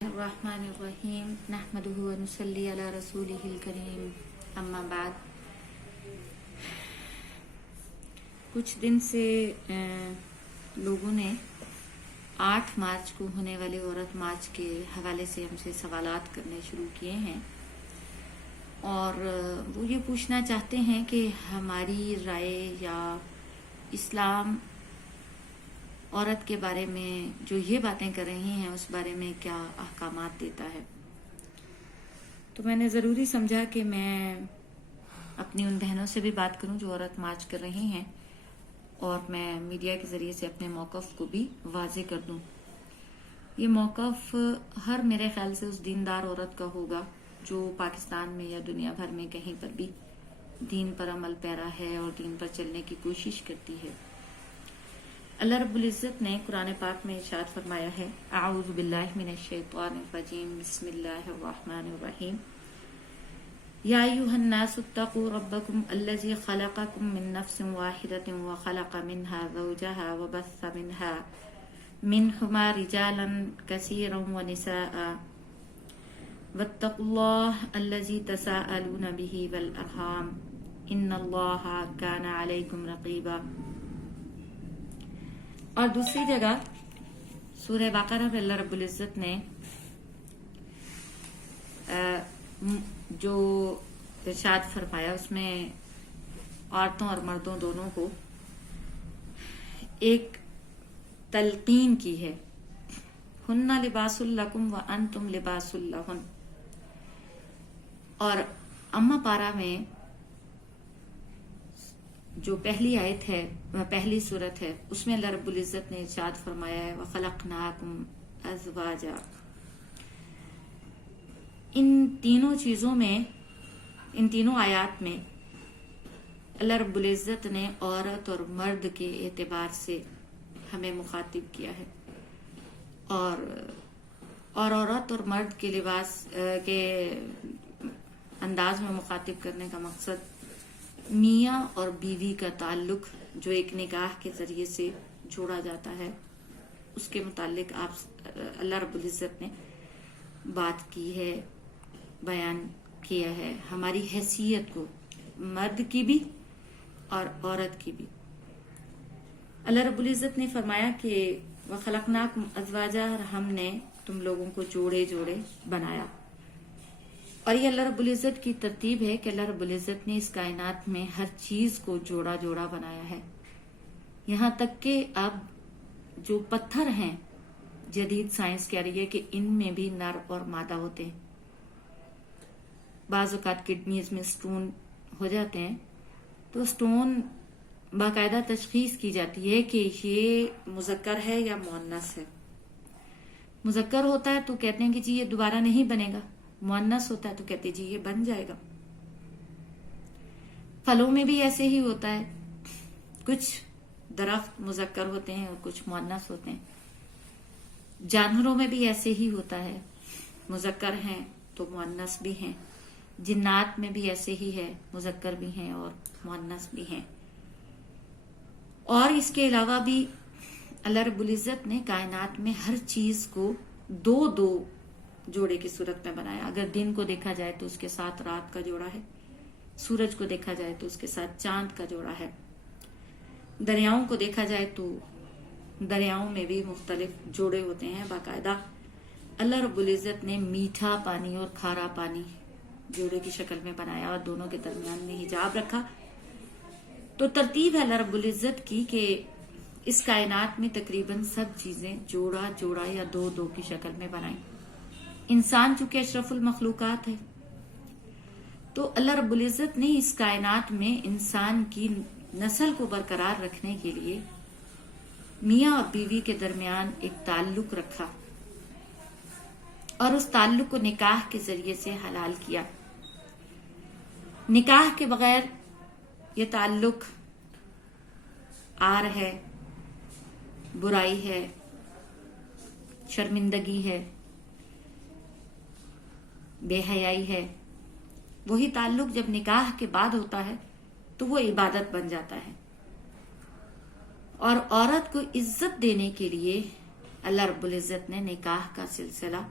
الرحمن الرحیم نحمده ونصلی علی رسولہ الکریم اما بعد. کچھ دن سے لوگوں نے 8 مارچ کو ہونے والے عورت مارچ کے حوالے سے ہم سے سوالات کرنے شروع کیے ہیں اور وہ یہ پوچھنا چاہتے ہیں کہ ہماری رائے یا اسلام عورت کے بارے میں جو یہ باتیں کر رہی ہیں اس بارے میں کیا احکامات دیتا ہے. تو میں نے ضروری سمجھا کہ میں اپنی ان بہنوں سے بھی بات کروں جو عورت مارچ کر رہی ہیں اور میں میڈیا کے ذریعے سے اپنے موقف کو بھی واضح کر دوں. یہ موقف ہر میرے خیال سے اس دیندار عورت کا ہوگا جو پاکستان میں یا دنیا بھر میں کہیں پر بھی دین پر عمل پیرا ہے اور دین پر چلنے کی کوشش کرتی ہے. اللہ رب العزت نے قرآن پاک میں ارشاد فرمایا ہے اعوذ باللہ من الشیطان الرجیم بسم اللہ الرحمن الرحیم یا ایھا الناس اتقوا ربکم الذی خلقکم من نفس واحدۃ وخلق منها زوجها وبث منهما رجالا کثیرا ونساء واتقوا اللہ الذی تساءلون به والارحام ان اللہ کان علیکم رقیبا. اور دوسری جگہ سورہ بقرہ میں اللہ رب العزت نے جو ارشاد فرمایا اس میں عورتوں اور مردوں دونوں کو ایک تلقین کی ہے. ہن لباس لکم وانتم لباس لہن. اور اما پارہ میں جو پہلی آیت ہے پہلی صورت ہے اس میں اللہ رب العزت نے ارشاد فرمایا ہے وَخَلَقْنَاكُمْ أَزْوَاجًا. ان تینوں چیزوں میں ان تینوں آیات میں اللہ رب العزت نے عورت اور مرد کے اعتبار سے ہمیں مخاطب کیا ہے اور عورت اور مرد کے لباس کے انداز میں مخاطب کرنے کا مقصد میاں اور بیوی کا تعلق جو ایک نکاح کے ذریعے سے جوڑا جاتا ہے اس کے متعلق اللہ رب العزت نے بات کی ہے، بیان کیا ہے ہماری حیثیت کو مرد کی بھی اور عورت کی بھی. اللہ رب العزت نے فرمایا کہ وَخَلَقْنَاكُمْ أَزْوَاجًا اور ہم نے تم لوگوں کو جوڑے جوڑے بنایا. اور یہ اللہ رب العزت کی ترتیب ہے کہ اللہ رب العزت نے اس کائنات میں ہر چیز کو جوڑا جوڑا بنایا ہے. یہاں تک کہ اب جو پتھر ہیں جدید سائنس کہہ رہی ہے کہ ان میں بھی نر اور مادہ ہوتے ہیں. بعض اوقات کڈنیز میں سٹون ہو جاتے ہیں تو سٹون باقاعدہ تشخیص کی جاتی ہے کہ یہ مذکر ہے یا مؤنث ہے. مذکر ہوتا ہے تو کہتے ہیں کہ جی یہ دوبارہ نہیں بنے گا، مؤنث ہوتا ہے تو کہتے جی یہ بن جائے گا. پھلوں میں بھی ایسے ہی ہوتا ہے، کچھ درخت مذکر ہوتے ہیں اور کچھ مؤنث ہوتے ہیں. جانوروں میں بھی ایسے ہی ہوتا ہے، مذکر ہیں تو مؤنث بھی ہیں. جنات میں بھی ایسے ہی ہے، مذکر بھی ہیں اور مؤنث بھی ہیں. اور اس کے علاوہ بھی اللہ رب العزت نے کائنات میں ہر چیز کو دو دو جوڑے کی صورت میں بنایا. اگر دن کو دیکھا جائے تو اس کے ساتھ رات کا جوڑا ہے، سورج کو دیکھا جائے تو اس کے ساتھ چاند کا جوڑا ہے. دریاؤں کو دیکھا جائے تو دریاؤں میں بھی مختلف جوڑے ہوتے ہیں. باقاعدہ اللہ رب العزت نے میٹھا پانی اور کھارا پانی جوڑے کی شکل میں بنایا اور دونوں کے درمیان میں حجاب رکھا. تو ترتیب ہے اللہ رب العزت کی کہ اس کائنات میں تقریباً سب چیزیں جوڑا جوڑا یا دو دو کی شکل میں بنائیں. انسان چونکہ اشرف المخلوقات ہے تو اللہ رب العزت نے اس کائنات میں انسان کی نسل کو برقرار رکھنے کے لیے میاں اور بیوی کے درمیان ایک تعلق رکھا اور اس تعلق کو نکاح کے ذریعے سے حلال کیا. نکاح کے بغیر یہ تعلق عار ہے، برائی ہے، شرمندگی ہے، بے حیائی ہے. وہی تعلق جب نکاح کے بعد ہوتا ہے تو وہ عبادت بن جاتا ہے. اور عورت کو عزت دینے کے لیے اللہ رب العزت نے نکاح کا سلسلہ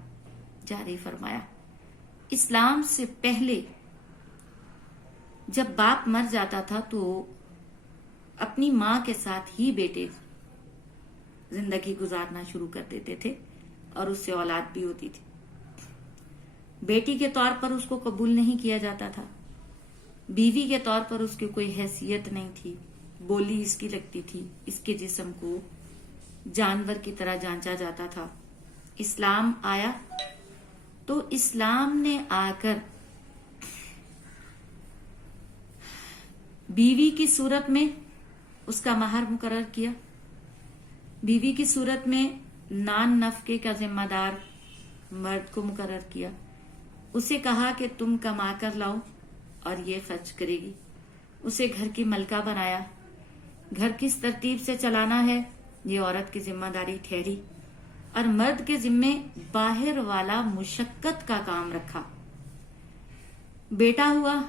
جاری فرمایا، اسلام سے پہلے جب باپ مر جاتا تھا تو اپنی ماں کے ساتھ ہی بیٹے زندگی گزارنا شروع کر دیتے تھے اور اس سے اولاد بھی ہوتی تھی. بیٹی کے طور پر اس کو قبول نہیں کیا جاتا تھا، بیوی کے طور پر اس کی کوئی حیثیت نہیں تھی، بولی اس کی لگتی تھی، اس کے جسم کو جانور کی طرح جانچا جاتا تھا. اسلام آیا تو اسلام نے آ کر بیوی کی صورت میں اس کا مہر مقرر کیا، بیوی کی صورت میں نان نفقے کا ذمہ دار مرد کو مقرر کیا، اسے کہا کہ تم کما کر لاؤ اور یہ خرچ کرے گی، اسے گھر کی ملکہ بنایا، گھر کس ترتیب سے چلانا ہے یہ عورت کی ذمہ داری ٹھہری، اور مرد کے ذمے باہر والا مشقت کا کام رکھا. بیٹا ہوا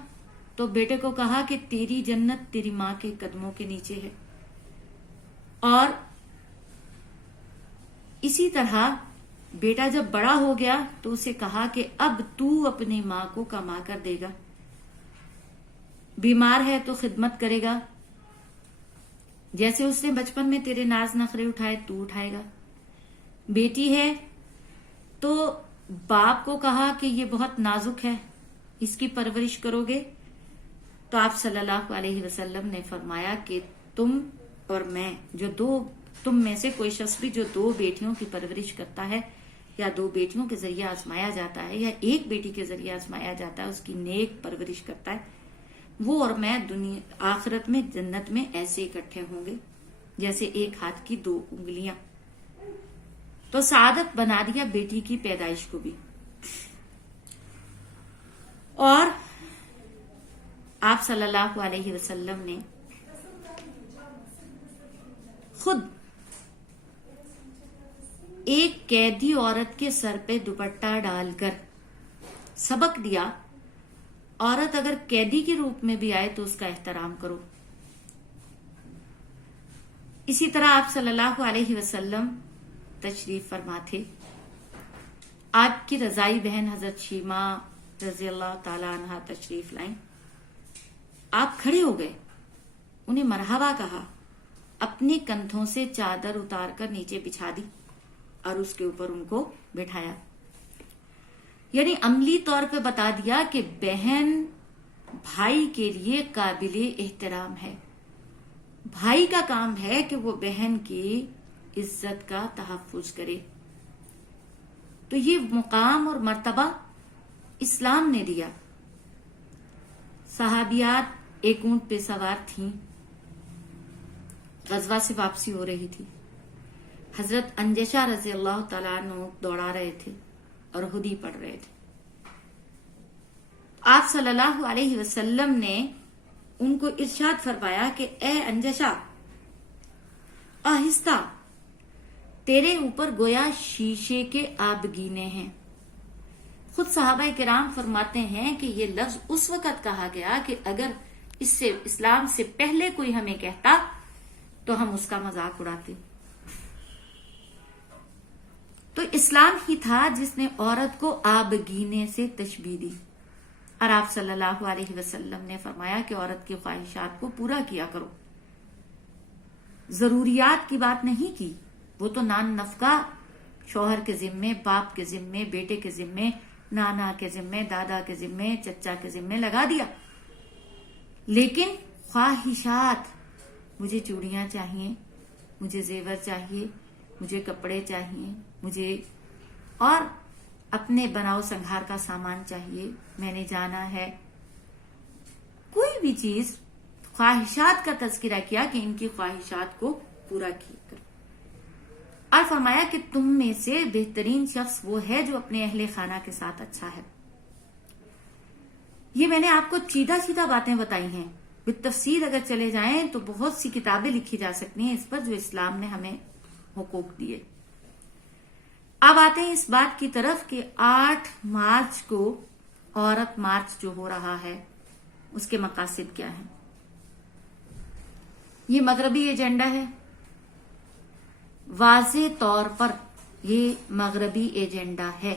تو بیٹے کو کہا کہ تیری جنت تیری ماں کے قدموں کے نیچے ہے، اور اسی طرح بیٹا جب بڑا ہو گیا تو اسے کہا کہ اب تو اپنی ماں کو کما کر دے گا، بیمار ہے تو خدمت کرے گا، جیسے اس نے بچپن میں تیرے ناز نخرے اٹھائے تو اٹھائے گا. بیٹی ہے تو باپ کو کہا کہ یہ بہت نازک ہے، اس کی پرورش کرو گے. تو آپ صلی اللہ علیہ وسلم نے فرمایا کہ تم اور میں تم میں سے کوئی شخص بھی جو 2 بیٹیوں کی پرورش کرتا ہے یا 2 بیٹیوں کے ذریعے آزمایا جاتا ہے یا ایک بیٹی کے ذریعے آزمایا جاتا ہے، اس کی نیک پرورش کرتا ہے، وہ اور میں آخرت میں جنت میں ایسے اکٹھے ہوں گے جیسے ایک ہاتھ کی 2 انگلیاں. تو سعادت بنا دیا بیٹی کی پیدائش کو بھی. اور آپ صلی اللہ علیہ وسلم نے خود ایک قیدی عورت کے سر پہ دوپٹہ ڈال کر سبق دیا، عورت اگر قیدی کے روپ میں بھی آئے تو اس کا احترام کرو. اسی طرح آپ صلی اللہ علیہ وسلم تشریف فرما تھے. آپ کی رضائی بہن حضرت شیما رضی اللہ تعالی عنہا تشریف لائیں. آپ کھڑے ہو گئے، انہیں مرحبا کہا، اپنے کندھوں سے چادر اتار کر نیچے بچھا دی اور اس کے اوپر ان کو بٹھایا. یعنی عملی طور پہ بتا دیا کہ بہن بھائی کے لیے قابل احترام ہے، بھائی کا کام ہے کہ وہ بہن کی عزت کا تحفظ کرے. تو یہ مقام اور مرتبہ اسلام نے دیا. صحابیات ایک اونٹ پہ سوار تھیں، غزوہ سے واپسی ہو رہی تھی. حضرت انجشہ رضی اللہ تعالیٰ عنہ دوڑا رہے تھے اور ہدی پڑھ رہے تھے. آپ صلی اللہ علیہ وسلم نے ان کو ارشاد فرمایا کہ اے انجشہ، آہستہ، تیرے اوپر گویا شیشے کے آبگینے ہیں. خود صحابہ کرام فرماتے ہیں کہ یہ لفظ اس وقت کہا گیا کہ اگر اس سے اسلام سے پہلے کوئی ہمیں کہتا تو ہم اس کا مذاق اڑاتے. تو اسلام ہی تھا جس نے عورت کو آبگینے سے تشبیہ دی، اور آپ صلی اللہ علیہ وسلم نے فرمایا کہ عورت کی خواہشات کو پورا کیا کرو. ضروریات کی بات نہیں کی، وہ تو نان نفقہ شوہر کے ذمے، باپ کے ذمے، بیٹے کے ذمے، نانا کے ذمے، دادا کے ذمے، چچا کے ذمے لگا دیا. لیکن خواہشات، مجھے چوڑیاں چاہیے، مجھے زیور چاہیے، مجھے کپڑے چاہیے، مجھے اور اپنے بناؤ سنگھار کا سامان چاہیے، میں نے جانا ہے، کوئی بھی چیز، خواہشات کا تذکرہ کیا کہ ان کی خواہشات کو پورا کیا کرو. اور فرمایا کہ تم میں سے بہترین شخص وہ ہے جو اپنے اہل خانہ کے ساتھ اچھا ہے. یہ میں نے آپ کو سیدھا باتیں بتائی ہیں، بالتفصیل اگر چلے جائیں تو بہت سی کتابیں لکھی جا سکتی ہیں اس پر جو اسلام نے ہمیں حقوق دیے. اب آتے ہیں اس بات کی طرف کہ 8 مارچ کو عورت مارچ جو ہو رہا ہے اس کے مقاصد کیا ہیں. یہ مغربی ایجنڈا ہے، واضح طور پر یہ مغربی ایجنڈا ہے.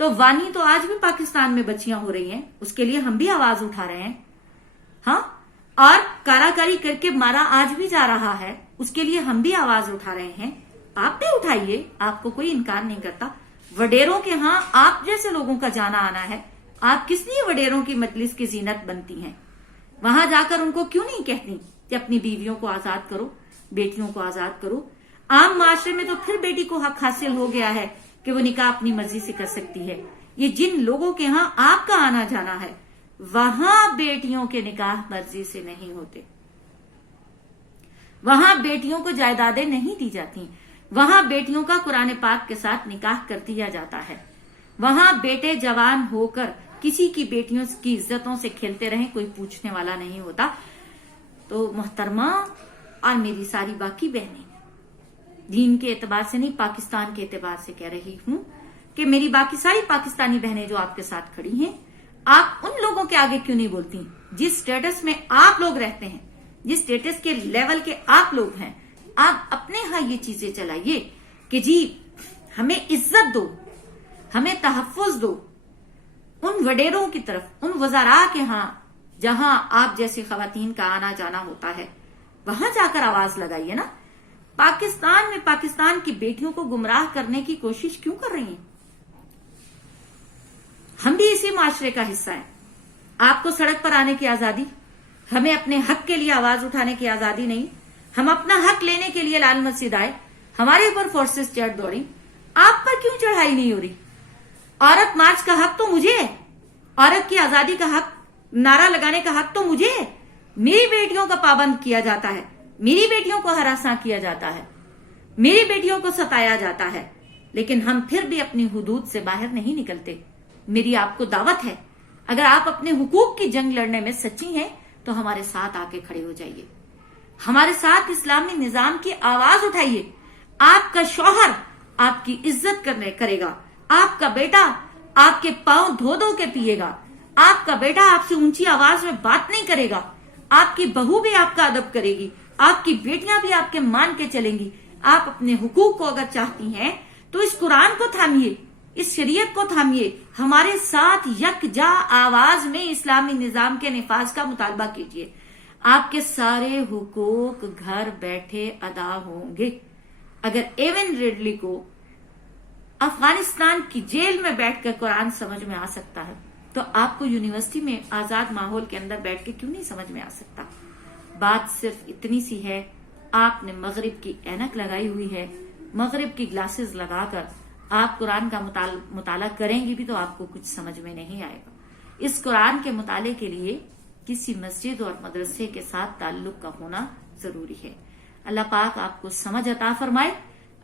تو وانی تو آج بھی پاکستان میں بچیاں ہو رہی ہیں، اس کے لیے ہم بھی آواز اٹھا رہے ہیں. ہاں، اور کاراکاری کر کے مارا آج بھی جا رہا ہے، اس کے لیے ہم بھی آواز اٹھا رہے ہیں. آپ بھی اٹھائیے، آپ کو کوئی انکار نہیں کرتا. وڈیروں کے ہاں آپ جیسے لوگوں کا جانا آنا ہے. آپ کس لیے وڈیروں کی مجلس کی زینت بنتی ہیں؟ وہاں جا کر ان کو کیوں نہیں کہتی کہ اپنی بیویوں کو آزاد کرو، بیٹیوں کو آزاد کرو؟ عام معاشرے میں تو پھر بیٹی کو حق حاصل ہو گیا ہے کہ وہ نکاح اپنی مرضی سے کر سکتی ہے. یہ جن لوگوں کے ہاں آپ کا آنا جانا ہے، وہاں بیٹیوں کے نکاح مرضی سے نہیں ہوتے. وہاں بیٹیوں کو جائیدادیں نہیں دی جاتی. وہاں بیٹیوں کا قرآن پاک کے ساتھ نکاح کر دیا جاتا ہے. وہاں بیٹے جوان ہو کر کسی کی بیٹیوں کی عزتوں سے کھیلتے رہیں، کوئی پوچھنے والا نہیں ہوتا. تو محترمہ اور میری ساری باقی بہنیں، دین کے اعتبار سے نہیں، پاکستان کے اعتبار سے کہہ رہی ہوں کہ میری باقی ساری پاکستانی بہنیں جو آپ کے ساتھ کھڑی ہیں، آپ ان لوگوں کے آگے کیوں نہیں بولتی جس سٹیٹس میں آپ لوگ رہتے ہیں، جس سٹیٹس کے لیول کے آپ لوگ ہیں. آپ اپنے ہاں یہ چیزیں چلائیے کہ جی ہمیں عزت دو، ہمیں تحفظ دو. ان وڈیروں کی طرف، ان وزراء کے ہاں جہاں آپ جیسی خواتین کا آنا جانا ہوتا ہے، وہاں جا کر آواز لگائیے نا. پاکستان میں پاکستان کی بیٹیوں کو گمراہ کرنے کی کوشش کیوں کر رہی ہیں؟ ہم بھی اسی معاشرے کا حصہ ہیں. آپ کو سڑک پر آنے کی آزادی، ہمیں اپنے حق کے لیے آواز اٹھانے کی آزادی نہیں. ہم اپنا حق لینے کے لیے لال مسجد آئے، ہمارے اوپر فورسز چڑھ دوڑی، آپ پر کیوں چڑھائی نہیں ہو رہی؟ عورت مارچ کا حق تو مجھے ہے، عورت کی آزادی کا حق، نعرہ لگانے کا حق تو مجھے ہے. میری بیٹیوں کا پابند کیا جاتا ہے، میری بیٹیوں کو ہراساں کیا جاتا ہے، میری بیٹیوں کو ستایا جاتا ہے، لیکن ہم پھر بھی اپنی حدود سے باہر نہیں نکلتے. میری آپ کو دعوت ہے، اگر آپ اپنے حقوق کی جنگ لڑنے میں سچی ہیں تو ہمارے ساتھ آ کے کھڑے ہو جائیے، ہمارے ساتھ اسلامی نظام کی آواز اٹھائیے. آپ کا شوہر آپ کی عزت کرے گا، آپ کا بیٹا آپ کے پاؤں دھو دھو کے پیے گا، آپ کا بیٹا آپ سے اونچی آواز میں بات نہیں کرے گا، آپ کی بہو بھی آپ کا ادب کرے گی، آپ کی بیٹیاں بھی آپ کے مان کے چلیں گی. آپ اپنے حقوق کو اگر چاہتی ہیں تو اس قرآن کو تھامیے، اس شریعت کو تھامیے، ہمارے ساتھ یکجا آواز میں اسلامی نظام کے نفاذ کا مطالبہ کیجیے. آپ کے سارے حقوق گھر بیٹھے ادا ہوں گے. اگر ایون ریڈلی کو افغانستان کی جیل میں بیٹھ کر قرآن سمجھ میں آ سکتا ہے تو آپ کو یونیورسٹی میں آزاد ماحول کے اندر بیٹھ کے کیوں نہیں سمجھ میں آ سکتا؟ بات صرف اتنی سی ہے، آپ نے مغرب کی اینک لگائی ہوئی ہے، مغرب کی گلاسز لگا کر آپ قرآن کا مطالعہ کریں گی بھی تو آپ کو کچھ سمجھ میں نہیں آئے گا. اس قرآن کے مطالعے کے لیے کسی مسجد اور مدرسے کے ساتھ تعلق کا ہونا ضروری ہے. اللہ پاک آپ کو سمجھ عطا فرمائے.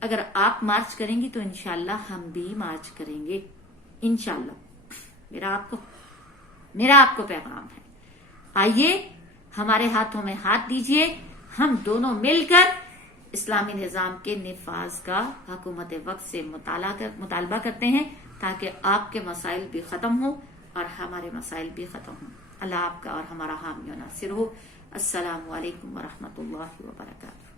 اگر آپ مارچ کریں گی تو انشاءاللہ ہم بھی مارچ کریں گے انشاءاللہ. میرا آپ کو پیغام ہے، آئیے ہمارے ہاتھوں میں ہاتھ دیجئے، ہم دونوں مل کر اسلامی نظام کے نفاذ کا حکومت وقت سے مطالبہ کرتے ہیں تاکہ آپ کے مسائل بھی ختم ہوں اور ہمارے مسائل بھی ختم ہوں. اللہ آپ کا اور ہمارا حامی و ناصر ہو. السلام علیکم ورحمۃ اللہ وبرکاتہ.